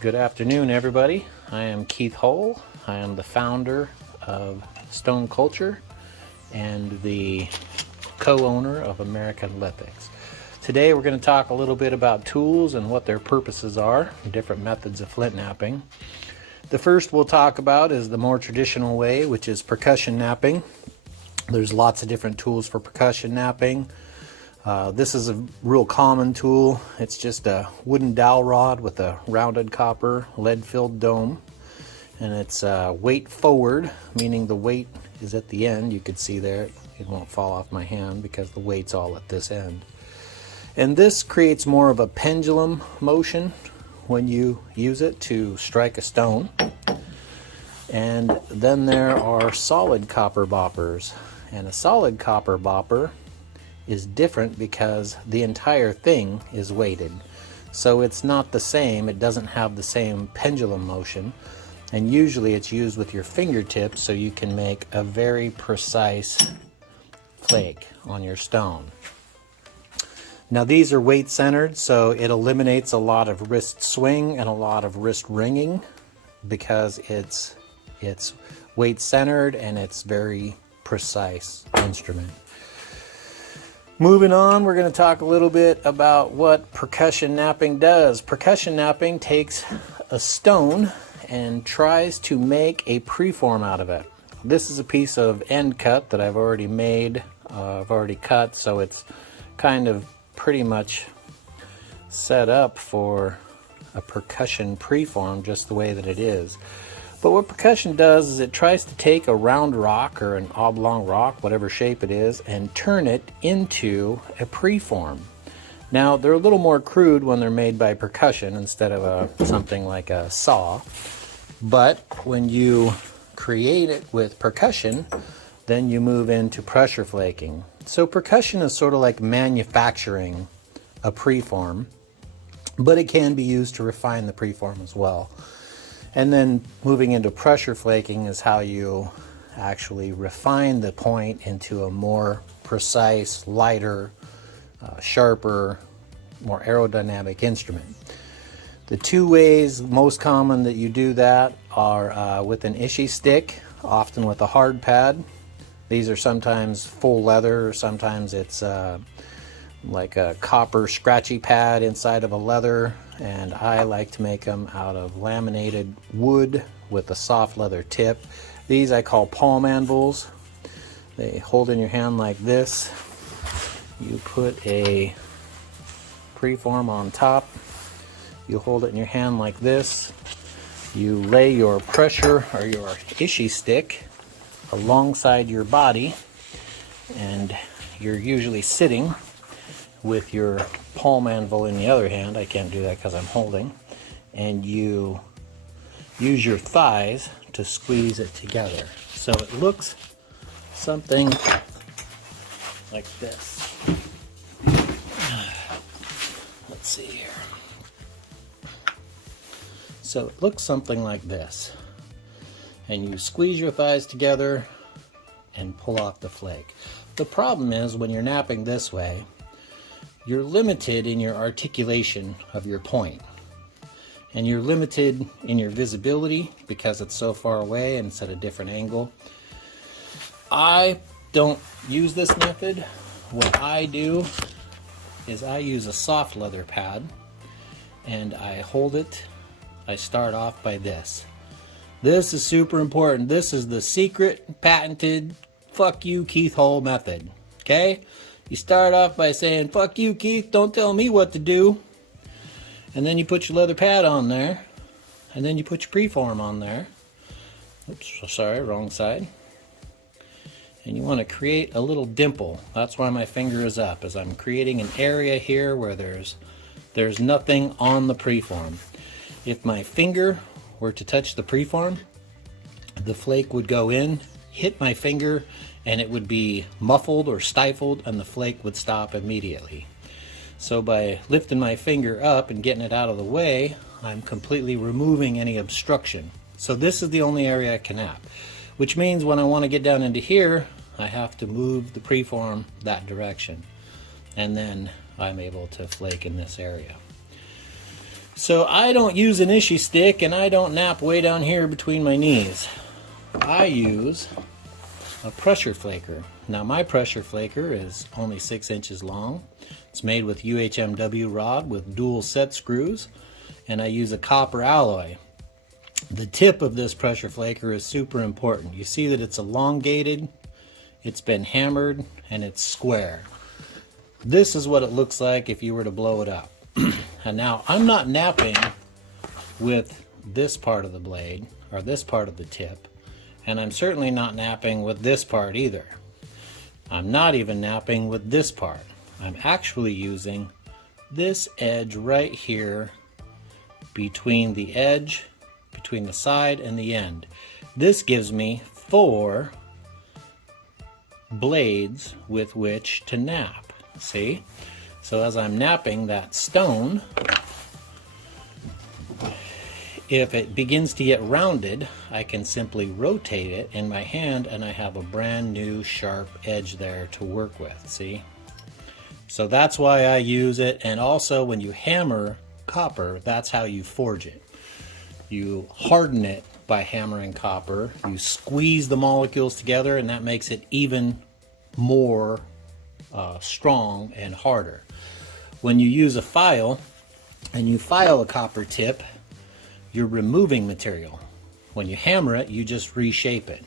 Good afternoon, everybody. I am Keith Hull. I am the founder of Stone Culture and the co-owner of American Lithics. Today we're going to talk a little bit about tools and what their purposes are, different methods of flint knapping. The first we'll talk about is the more traditional way, which is percussion knapping. There's lots of different tools for percussion knapping. This is a real common tool. It's just a wooden dowel rod with a rounded copper lead-filled dome, and it's weight forward, meaning the weight is at the end. You could see there, it won't fall off my hand because the weight's all at this end. And this creates more of a pendulum motion when you use it to strike a stone. And then there are solid copper boppers, and a solid copper bopper is different because the entire thing is weighted. So it's not the same, it doesn't have the same pendulum motion, and usually it's used with your fingertips so you can make a very precise flake on your stone. Now these are weight centered, so it eliminates a lot of wrist swing and a lot of wrist ringing because it's weight centered and it's very precise instrument. Moving on, we're going to talk a little bit about what percussion knapping does. Percussion knapping takes a stone and tries to make a preform out of it. This is a piece of end cut that I've already made, I've already cut, so it's kind of pretty much set up for a percussion preform just the way that it is. But what percussion does is it tries to take a round rock or an oblong rock, whatever shape it is, and turn it into a preform. Now, they're a little more crude when they're made by percussion instead of something like a saw. But when you create it with percussion, then you move into pressure flaking. So percussion is sort of like manufacturing a preform, but it can be used to refine the preform as well. And then moving into pressure flaking is how you actually refine the point into a more precise, lighter, sharper, more aerodynamic instrument. The two ways most common that you do that are with an ishi stick, often with a hard pad. These are sometimes full leather, or sometimes it's like a copper scratchy pad inside of a leather, and I like to make them out of laminated wood with a soft leather tip. These I call palm anvils. They hold in your hand like this. You put a preform on top. You hold it in your hand like this. You lay your pressure or your ishi stick alongside your body, and you're usually sitting with your palm anvil in the other hand. I can't do that because I'm holding. And you use your thighs to squeeze it together. So it looks something like this. Let's see here. So it looks something like this. And you squeeze your thighs together and pull off the flake. The problem is when you're knapping this way, you're limited in your articulation of your point. And you're limited in your visibility because it's so far away and it's at a different angle. I don't use this method. What I do is I use a soft leather pad and I hold it. I start off by this. This is super important. This is the secret, patented, fuck you, Keith Hull method. Okay? You start off by saying, fuck you, Keith, don't tell me what to do. And then you put your leather pad on there. And then you put your preform on there. Oops, sorry, wrong side. And you want to create a little dimple. That's why my finger is up, as I'm creating an area here where there's nothing on the preform. If my finger were to touch the preform, the flake would go in, hit my finger, and it would be muffled or stifled, and the flake would stop immediately. So by lifting my finger up and getting it out of the way, I'm completely removing any obstruction. So this is the only area I can knap, which means when I want to get down into here, I have to move the preform that direction, and then I'm able to flake in this area. So I don't use an issue stick and I don't nap way down here between my knees. I use a pressure flaker. Now my pressure flaker is only 6 inches long. It's made with UHMW rod with dual set screws, and I use a copper alloy. The tip of this pressure flaker is super important. You see that it's elongated, it's been hammered, and it's square. This is what it looks like if you were to blow it up. And now I'm not napping with this part of the blade or this part of the tip, and I'm certainly not napping with this part either. I'm not even napping with this part. I'm actually using this edge right here between the edge, between the side and the end. This gives me 4 blades with which to nap. See? So as I'm napping that stone, if it begins to get rounded, I can simply rotate it in my hand and I have a brand new sharp edge there to work with. See? So that's why I use it. And also when you hammer copper, that's how you forge it. You harden it by hammering copper. You squeeze the molecules together and that makes it even more strong and harder. When you use a file and you file a copper tip, you're removing material. When you hammer it, you just reshape it.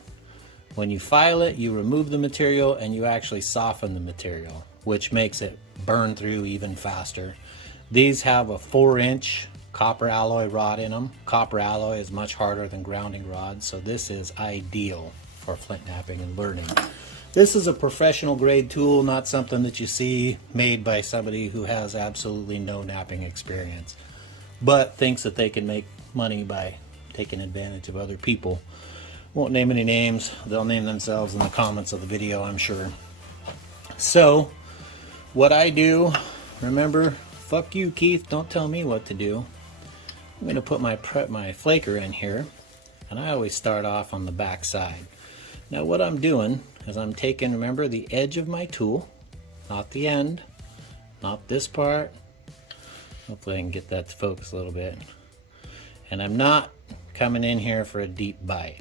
When you file it, you remove the material and you actually soften the material, which makes it burn through even faster. These have a 4-inch copper alloy rod in them. Copper alloy is much harder than grounding rods, so this is ideal for flint napping and learning. This is a professional grade tool, not something that you see made by somebody who has absolutely no napping experience, but thinks that they can make money by taking advantage of other people. Won't name any names. They'll name themselves in the comments of the video, I'm sure. So, what I do, remember, fuck you, Keith, don't tell me what to do. I'm going to put my flaker in here, and I always start off on the back side. Now what I'm doing is I'm taking, remember, the edge of my tool, not the end, not this part. Hopefully I can get that to focus a little bit. And I'm not coming in here for a deep bite.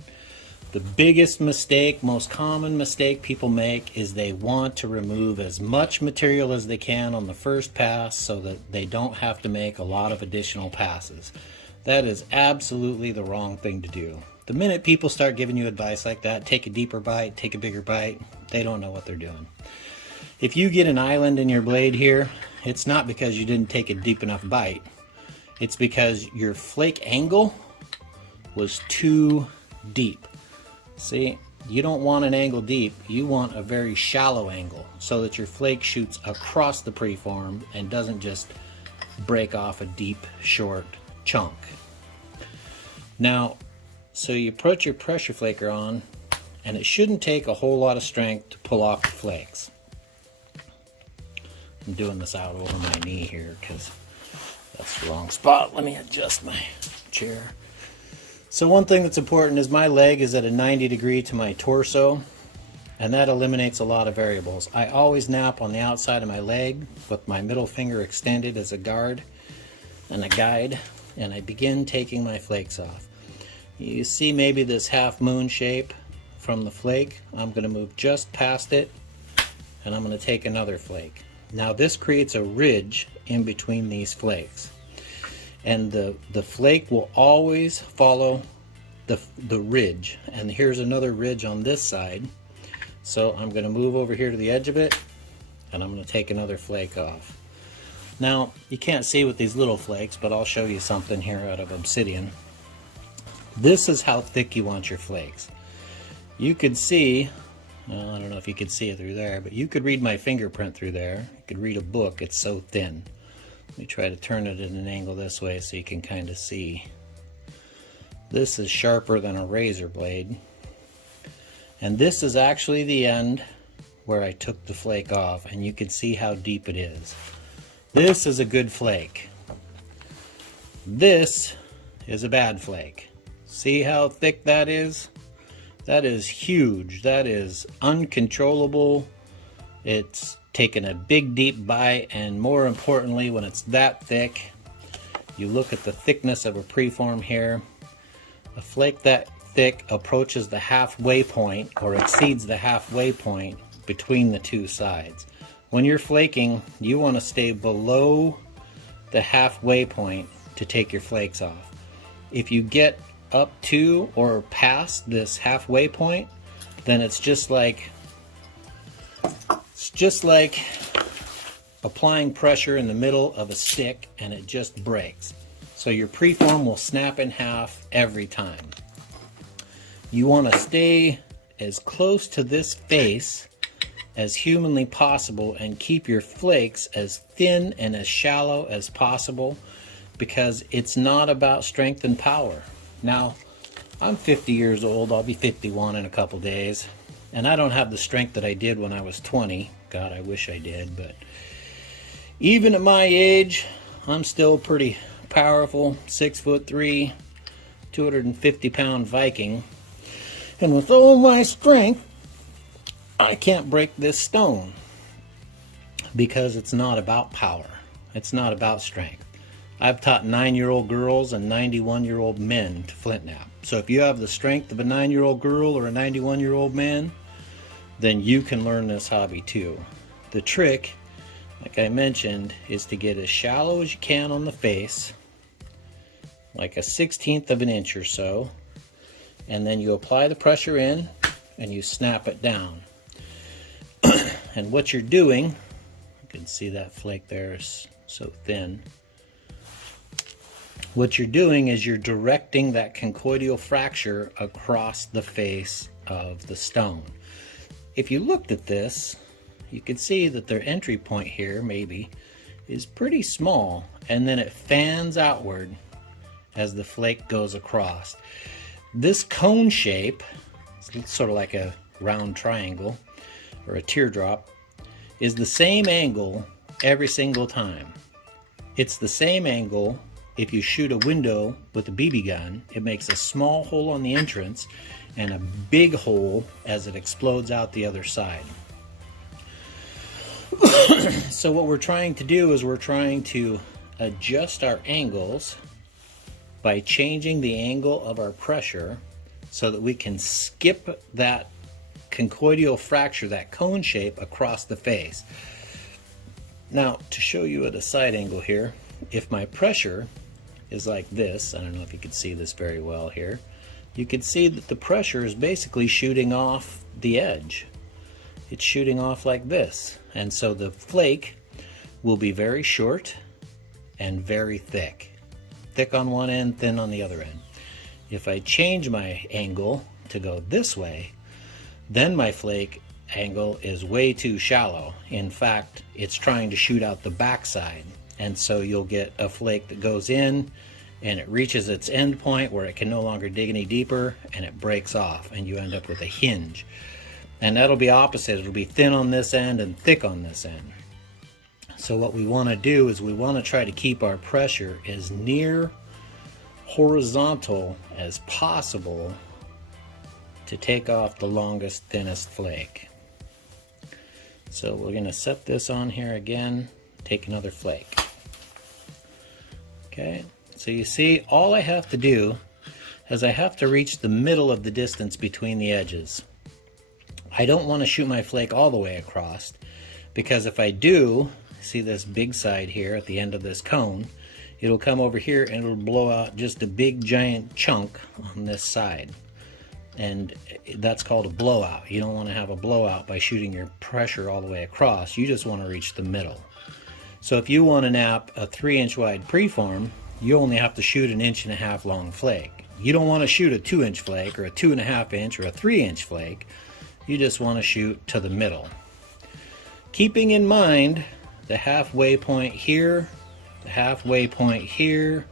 The biggest mistake, most common mistake people make is they want to remove as much material as they can on the first pass so that they don't have to make a lot of additional passes. That is absolutely the wrong thing to do. The minute people start giving you advice like that, take a deeper bite, take a bigger bite, they don't know what they're doing. If you get an island in your blade here, it's not because you didn't take a deep enough bite. It's because your flake angle was too deep. See, you don't want an angle deep, you want a very shallow angle so that your flake shoots across the preform and doesn't just break off a deep, short chunk. Now, so you put your pressure flaker on, and it shouldn't take a whole lot of strength to pull off the flakes. I'm doing this out over my knee here because that's the wrong spot. Let me adjust my chair. So one thing that's important is my leg is at a 90 degree to my torso, and that eliminates a lot of variables. I always nap on the outside of my leg with my middle finger extended as a guard and a guide, and I begin taking my flakes off. You see maybe this half moon shape from the flake. I'm going to move just past it, and I'm going to take another flake. Now this creates a ridge in between these flakes, and the flake will always follow the ridge. And here's another ridge on this side, so I'm going to move over here to the edge of it, and I'm going to take another flake off. Now you can't see with these little flakes, but I'll show you something here out of obsidian. This is how thick you want your flakes. You could see, well, I don't know if you could see it through there, but you could read my fingerprint through there. You could read a book, it's so thin. Let me try to turn it at an angle this way so you can kind of see. This is sharper than a razor blade. And this is actually the end where I took the flake off, and you can see how deep it is. This is a good flake. This is a bad flake. See how thick that is? That is huge. That is uncontrollable. It's taken a big deep bite, and more importantly, when it's that thick, You look at the thickness of a preform here. A flake that thick approaches the halfway point or exceeds the halfway point between the two sides. When you're flaking, you want to stay below the halfway point to take your flakes off. If you get up to or past this halfway point, then it's just like applying pressure in the middle of a stick and it just breaks. So your preform will snap in half every time. You want to stay as close to this face as humanly possible and keep your flakes as thin and as shallow as possible, because it's not about strength and power. Now, I'm 50 years old. I'll be 51 in a couple days, and I don't have the strength that I did when I was 20. God, I wish I did, but even at my age, I'm still pretty powerful, 6'3", 250-pound Viking. And with all my strength, I can't break this stone, because it's not about power. It's not about strength. I've taught 9-year-old girls and 91-year-old men to flint knap. So if you have the strength of a 9-year-old girl or a 91-year-old man, then you can learn this hobby too. The trick, like I mentioned, is to get as shallow as you can on the face, like 1/16 of an inch or so, and then you apply the pressure in and you snap it down. And what you're doing, you can see that flake there is so thin. What you're doing is you're directing that conchoidal fracture across the face of the stone. If you looked at this, you could see that their entry point here maybe is pretty small, and then it fans outward as the flake goes across. This cone shape, it's sort of like a round triangle or a teardrop, is the same angle every single time. It's the same angle if you shoot a window with a BB gun. It makes a small hole on the entrance and a big hole as it explodes out the other side. So what we're trying to do is we're trying to adjust our angles by changing the angle of our pressure so that we can skip that conchoidal fracture, that cone shape, across the face. Now, to show you at a side angle here, if my pressure is like this, I don't know if you can see this very well here, you can see that the pressure is basically shooting off the edge. It's shooting off like this, and so the flake will be very short and very thick. Thick on one end, thin on the other end. If I change my angle to go this way, then my flake angle is way too shallow. In fact, it's trying to shoot out the backside, and so you'll get a flake that goes in and it reaches its end point where it can no longer dig any deeper, and it breaks off, and you end up with a hinge. And that'll be opposite. It'll be thin on this end and thick on this end. So what we want to do is we want to try to keep our pressure as near horizontal as possible to take off the longest, thinnest flake. So we're going to set this on here again, take another flake. Okay, so you see, all I have to do is I have to reach the middle of the distance between the edges. I don't want to shoot my flake all the way across, because if I do, see this big side here at the end of this cone, it'll come over here and it'll blow out just a big giant chunk on this side. And that's called a blowout. You don't want to have a blowout by shooting your pressure all the way across. You just want to reach the middle. So if you want to knap a 3-inch wide preform, you only have to shoot an 1.5 inch long flake. You don't want to shoot a 2-inch flake or a 2.5 inch or a 3-inch flake. You just want to shoot to the middle. Keeping in mind the halfway point here, the halfway point here,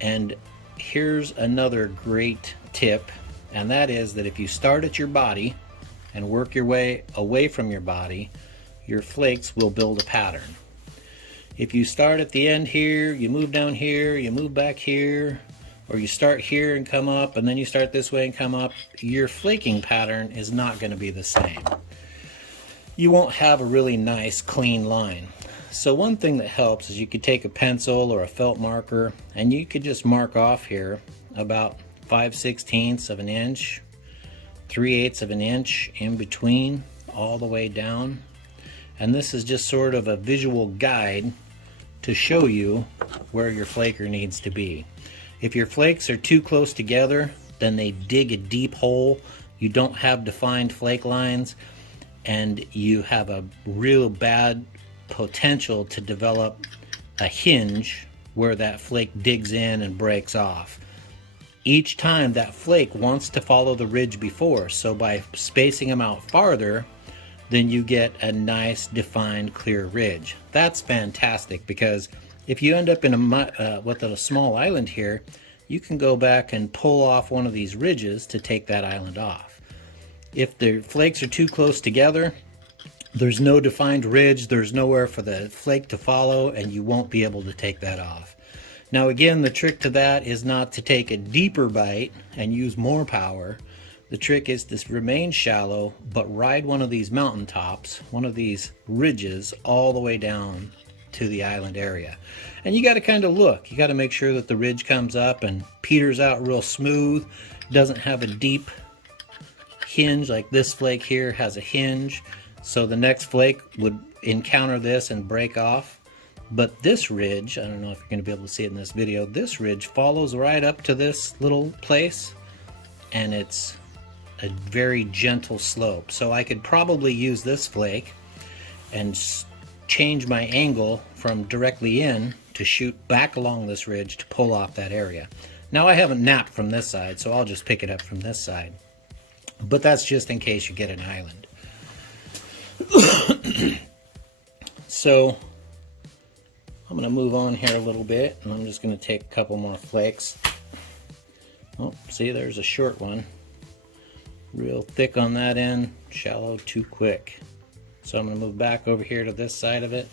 and here's another great tip, and that is that if you start at your body and work your way away from your body, your flakes will build a pattern. If you start at the end here, you move down here, you move back here, or you start here and come up, and then you start this way and come up, your flaking pattern is not going to be the same. You won't have a really nice clean line. So one thing that helps is you could take a pencil or a felt marker and you could just mark off here about 5/16 of an inch, 3/8 of an inch in between, all the way down. And this is just sort of a visual guide to show you where your flaker needs to be. If your flakes are too close together, then they dig a deep hole. You don't have defined flake lines, and you have a real bad potential to develop a hinge where that flake digs in and breaks off. Each time that flake wants to follow the ridge before, so by spacing them out farther, then you get a nice defined clear ridge. That's fantastic, because if you end up in with a small island here, you can go back and pull off one of these ridges to take that island off. If the flakes are too close together, there's no defined ridge, there's nowhere for the flake to follow, and you won't be able to take that off. Now again, the trick to that is not to take a deeper bite and use more power. The trick is to remain shallow, but ride one of these mountain tops, one of these ridges, all the way down to the island area. And you got to kind of look. You got to make sure that the ridge comes up and peters out real smooth, doesn't have a deep hinge like this flake here has a hinge. So the next flake would encounter this and break off. But this ridge, I don't know if you're going to be able to see it in this video, this ridge follows right up to this little place, and it's a very gentle slope. So I could probably use this flake and change my angle from directly in to shoot back along this ridge to pull off that area. Now I haven't napped from this side, so I'll just pick it up from this side. But that's just in case you get an island. So I'm going to move on here a little bit, and I'm just going to take a couple more flakes. Oh, see, there's a short one. Real thick on that end, shallow, too quick. So I'm going to move back over here to this side of it.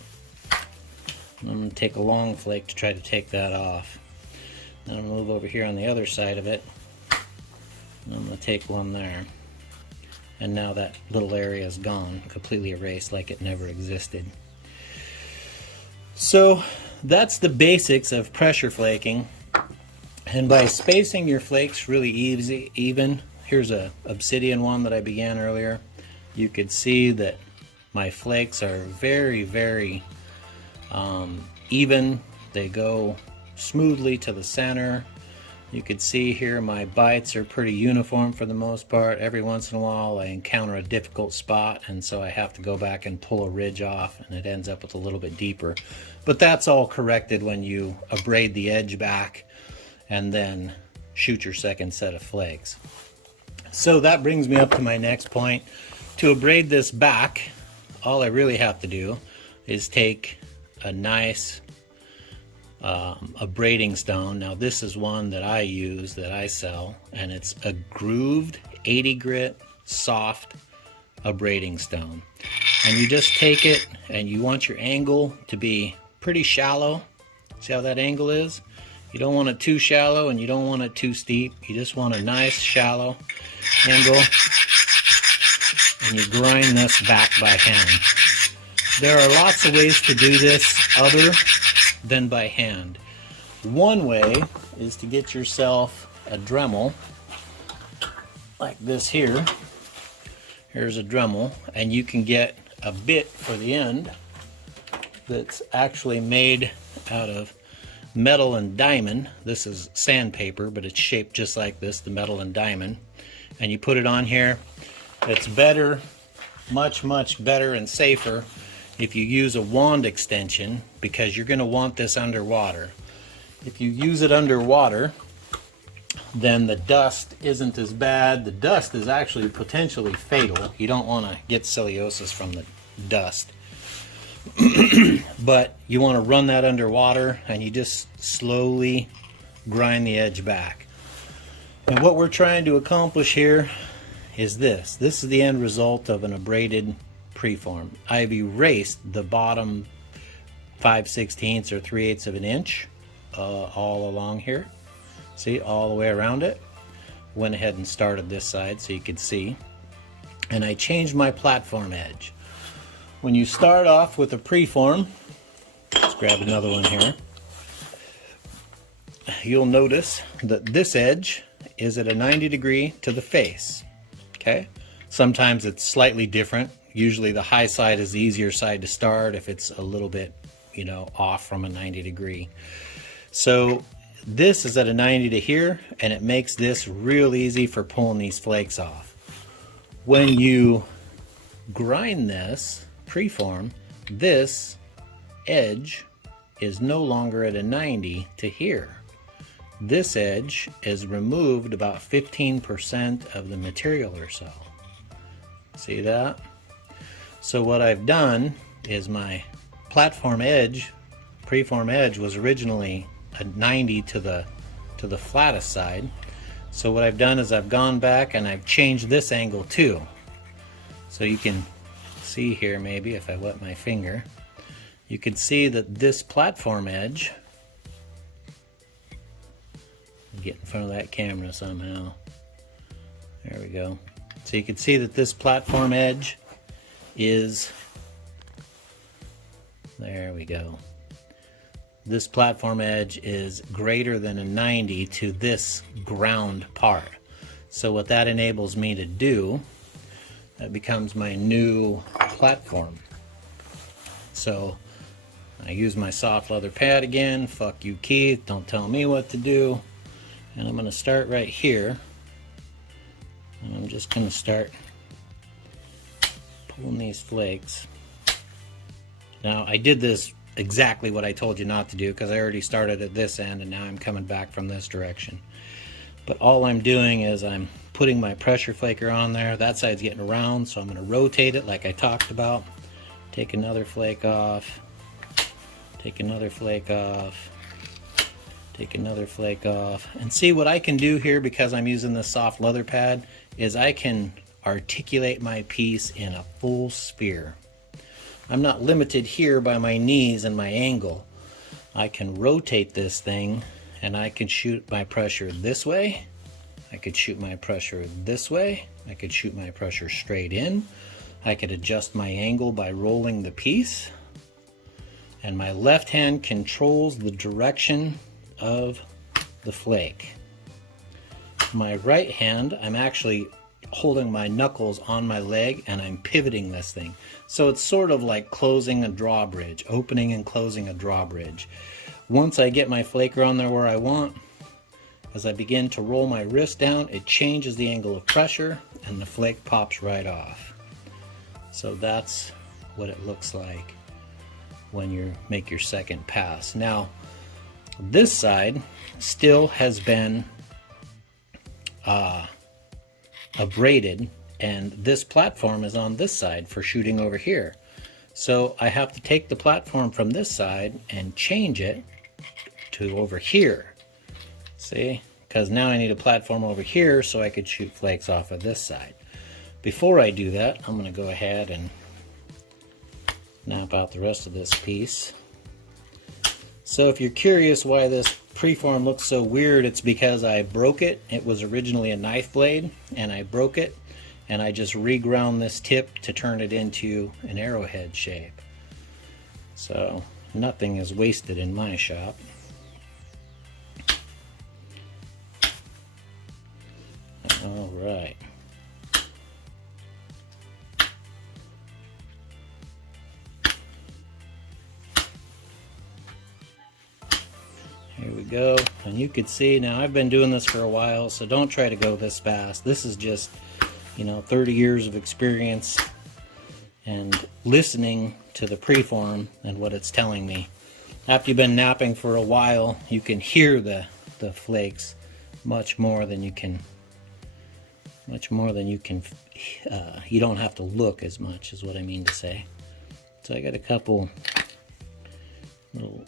And I'm going to take a long flake to try to take that off. Then I'm going to move over here on the other side of it. And I'm going to take one there. And now that little area is gone, completely erased like it never existed. So that's the basics of pressure flaking. And by spacing your flakes really even, here's a obsidian one that I began earlier. You could see that my flakes are very, very even. They go smoothly to the center. You could see here my bites are pretty uniform for the most part. Every once in a while I encounter a difficult spot, and so I have to go back and pull a ridge off, and it ends up with a little bit deeper. But that's all corrected when you abrade the edge back and then shoot your second set of flakes. So that brings me up to my next point. To abrade this back, all I really have to do is take a nice abrading stone. Now this is one that I use, that I sell, and it's a grooved 80 grit soft abrading stone. And you just take it, and you want your angle to be pretty shallow. See how that angle is? You don't want it too shallow and you don't want it too steep. You just want a nice shallow angle, and you grind this back by hand. There are lots of ways to do this other than by hand. One way is to get yourself a Dremel like this here. Here's a Dremel, and you can get a bit for the end that's actually made out of metal and diamond. This is sandpaper, but it's shaped just like this, the metal and diamond. And you put it on here. It's better, much better and safer if you use a wand extension, because you're going to want this underwater. If you use it underwater, then the dust isn't as bad. The dust is actually potentially fatal. You don't want to get scoliosis from the dust. But you want to run that underwater, and you just slowly grind the edge back. And what we're trying to accomplish here is this. This is the end result of an abraded preform. I've erased the bottom 5/16 or 3/8 of an inch all along here. See, all the way around it. Went ahead and started this side so you could see. And I changed my platform edge. When you start off with a preform, Let's grab another one here. You'll notice that this edge is at a 90 degree to the face. Okay? Sometimes it's slightly different. Usually the high side is the easier side to start if it's a little bit, you know, off from a 90 degree. So this is at a 90 to here, and it makes this real easy for pulling these flakes off. When you grind this preform, this edge is no longer at a 90 to here. This edge is removed about 15% of the material or so. See that? So what I've done is my platform edge, preform edge, was originally a 90 to the flattest side. So what I've done is I've gone back and I've changed this angle too. So you can see here, maybe if I wet my finger, you can see that this platform edge, get in front of that camera somehow. There we go. So you can see that this platform edge is, there we go. This platform edge is greater than a 90 to this ground part. So what that enables me to do, that becomes my new platform. So I use my soft leather pad again. Fuck you, Keith, don't tell me what to do. And I'm going to start right here. And I'm just going to start pulling these flakes. Now I did this exactly what I told you not to do because I already started at this end and now I'm coming back from this direction. But all I'm doing is I'm putting my pressure flaker on there. That side's getting round, so I'm going to rotate it like I talked about. Take another flake off. Take another flake off. Take another flake off. And see what I can do here, because I'm using this soft leather pad, is I can articulate my piece in a full sphere. I'm not limited here by my knees and my angle. I can rotate this thing and I can shoot my pressure this way. I could shoot my pressure this way. I could shoot my pressure straight in. I could adjust my angle by rolling the piece. And my left hand controls the direction of the flake. My right hand, I'm actually holding my knuckles on my leg and I'm pivoting this thing. So it's sort of like closing a drawbridge, opening and closing a drawbridge. Once I get my flaker on there where I want, as I begin to roll my wrist down, it changes the angle of pressure and the flake pops right off. So that's what it looks like when you make your second pass. Now, this side still has been abraded, and this platform is on this side for shooting over here. So I have to take the platform from this side and change it to over here. See? Because now I need a platform over here so I could shoot flakes off of this side. Before I do that, I'm going to go ahead and nap out the rest of this piece. So if you're curious why this preform looks so weird, it's because I broke it. It was originally a knife blade and I broke it, and I just reground this tip to turn it into an arrowhead shape. So nothing is wasted in my shop. All right. Here we go, and you can see now I've been doing this for a while, so don't try to go this fast. This is just, 30 years of experience and listening to the preform and what it's telling me. After you've been napping for a while, you can hear the flakes much more than you can. You don't have to look as much, is what I mean to say. So I got a couple little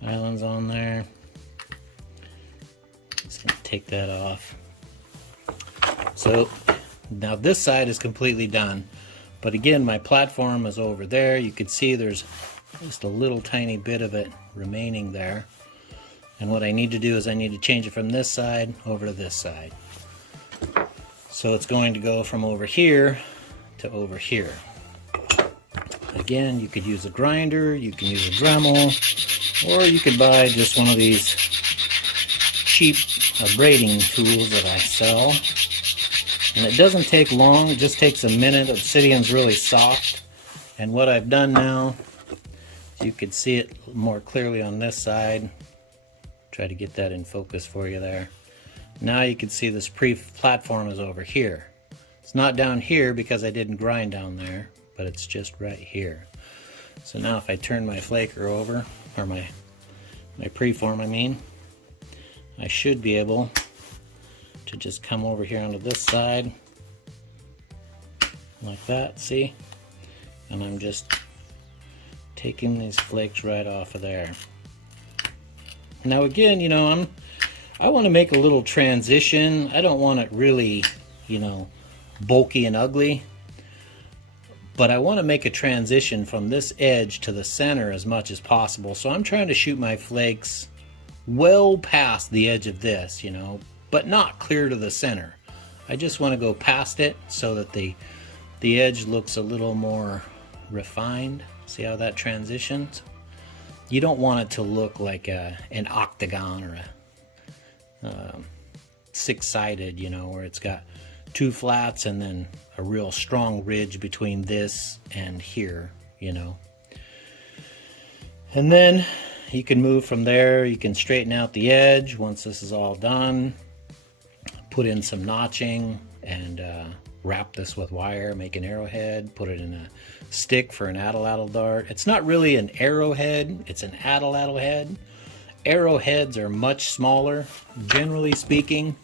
islands on there. Just gonna take that off. So now this side is completely done, but again my platform is over there. You can see there's just a little tiny bit of it remaining there, and what I need to do is I need to change it from this side over to this side. So it's going to go from over here to over here. Again, you could use a grinder, you can use a Dremel, or you could buy just one of these cheap abrading tools that I sell. And it doesn't take long, it just takes a minute. Obsidian's really soft. And what I've done now, you can see it more clearly on this side. Try to get that in focus for you there. Now you can see this pre-platform is over here. It's not down here because I didn't grind down there, but it's just right here. So now if I turn my flaker over, or my preform I mean, I should be able to just come over here onto this side like that, see? And I'm just taking these flakes right off of there. Now again, you know, I want to make a little transition. I don't want it really, you know, bulky and ugly, but I want to make a transition from this edge to the center as much as possible. So I'm trying to shoot my flakes well past the edge of this, you know, but not clear to the center. I just want to go past it so that the edge looks a little more refined. See how that transitions? You don't want it to look like an octagon or a six-sided, you know, where it's got two flats and then a real strong ridge between this and here, you know. And then you can move from there. You can straighten out the edge once this is all done. Put in some notching and wrap this with wire, make an arrowhead, put it in a stick for an atlatl dart. It's not really an arrowhead, it's an atlatl head. Arrowheads are much smaller, generally speaking.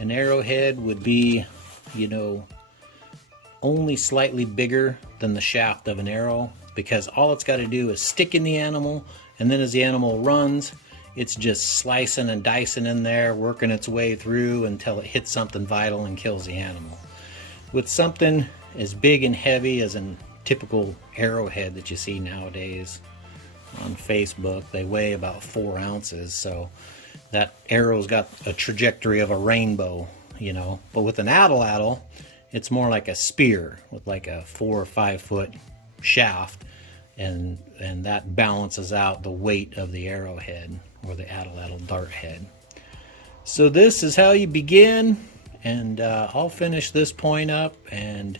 An arrowhead would be, you know, only slightly bigger than the shaft of an arrow, because all it's got to do is stick in the animal, and then as the animal runs, it's just slicing and dicing in there, working its way through until it hits something vital and kills the animal. With something as big and heavy as a typical arrowhead that you see nowadays on Facebook, they weigh about 4 ounces, so that arrow's got a trajectory of a rainbow, you know. But with an atlatl, it's more like a spear with like a 4 or 5 foot shaft, and that balances out the weight of the arrowhead or the atlatl dart head. So this is how you begin, and I'll finish this point up and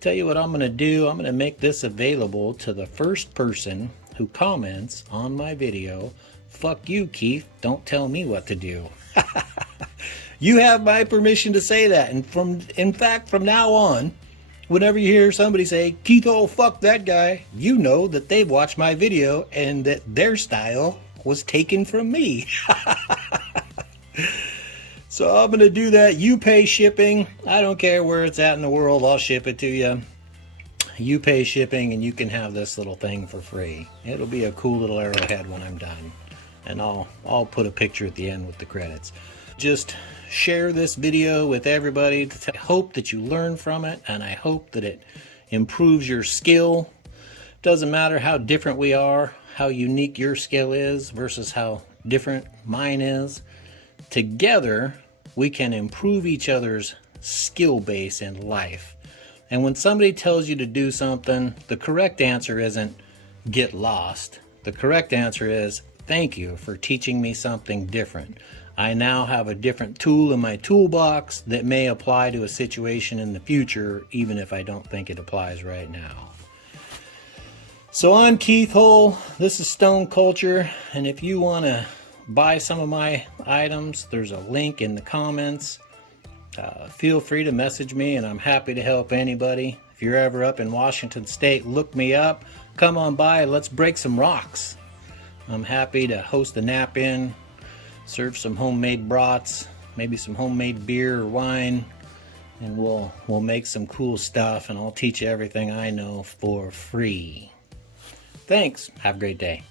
tell you what I'm going to do. I'm going to make this available to the first person who comments on my video. Fuck you, Keith, don't tell me what to do. You have my permission to say that, and in fact from now on, whenever you hear somebody say, Keith, oh fuck that guy, you know that they've watched my video and that their style was taken from me. So I'm gonna do that. You pay shipping. I don't care where it's at in the world, I'll ship it to you. You pay shipping and you can have this little thing for free. It'll be a cool little arrowhead when I'm done, and I'll put a picture at the end with the credits. Just share this video with everybody. I hope that you learn from it, and I hope that it improves your skill. Doesn't matter how different we are, how unique your skill is versus how different mine is. Together, we can improve each other's skill base in life. And when somebody tells you to do something, the correct answer isn't get lost. The correct answer is thank you for teaching me something different. I now have a different tool in my toolbox that may apply to a situation in the future, even if I don't think it applies right now. So I'm Keith Hull, this is Stone Culture, and if you want to buy some of my items, there's a link in the comments. Feel free to message me, and I'm happy to help anybody. If you're ever up in Washington State, look me up. Come on by, let's break some rocks. I'm happy to host a nap-in, serve some homemade brats, maybe some homemade beer or wine, and we'll make some cool stuff, and I'll teach you everything I know for free. Thanks. Have a great day.